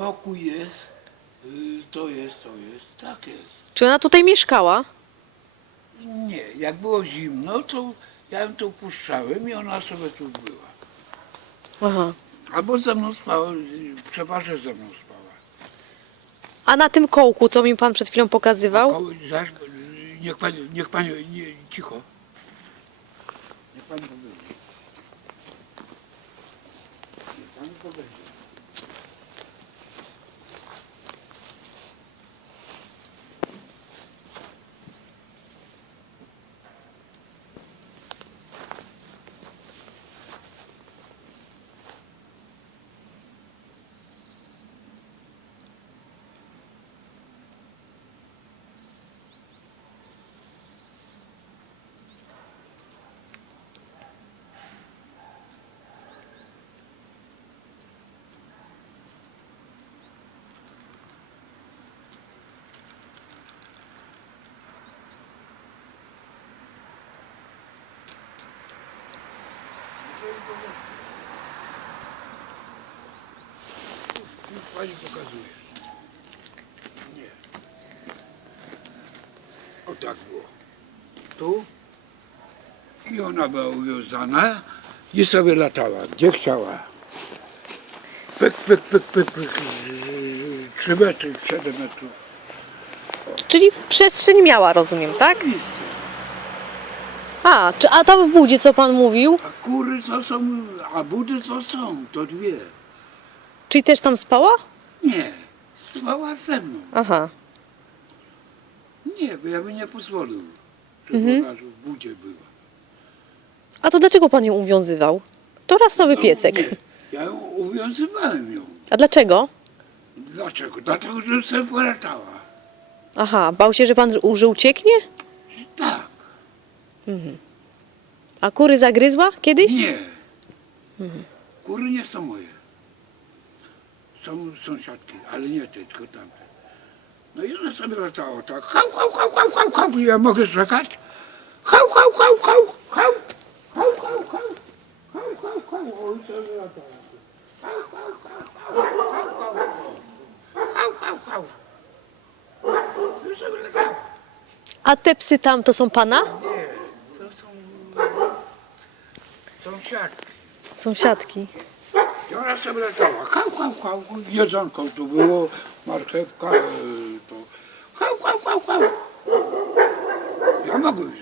pokój jest, y, to jest, to jest, tak jest. Czy ona tutaj mieszkała? Nie, jak było zimno, to ja ją tu puszczałem i ona sobie tu była. Aha. Albo ze mną spała, y, przeważnie ze mną spała. A na tym kołku, co mi pan przed chwilą pokazywał? Zaś, y, niech pani, niech pani, nie, cicho. Niech pani powiedzie. Niech pani pani pokazuje. Nie. O tak było. Tu. I ona była uwiązana i sobie latała, gdzie chciała. Pyk, pyk, pyk, pyk, pyk. Trzy metry, siedem metrów. Czyli przestrzeń miała, rozumiem, tak? A, czy, a tam w budzie, co pan mówił? A kury co są, a budy co są, to dwie. Czyli też tam spała? Nie, spała ze mną. Aha. Nie, bo ja bym nie pozwolił, żeby Mhm. ona w budzie była. A to dlaczego pan ją uwiązywał? To rasowy No, piesek. Nie, ja ją uwiązywałem ją. A dlaczego? Dlaczego? Dlatego, że sobie polatała. Aha, bał się, że pan że ucieknie? Tak, A kury zagryzła kiedyś? nie. Kury nie są moje. Są sąsiadki, ale nie te, tylko tamte. No i ona sobie latała tak. Hał, hał, hał, hał, hał, hał. Ja mogę czekać? Hał, hał, hał, hał, hał. Hał, hał, hał. Hał, hał, hał. Sobie. Hał, hał, hał, hał, hał, hał, hał. Hał, hał, hał. I sobie latała. A te psy tam to są pana? Nie, Sąsiadki. Sąsiadki. I ona sobie latała, kał, kał, kał, jedzonko tu było, marchewka, e, to kał, kał, kał, kał. Ja mogłem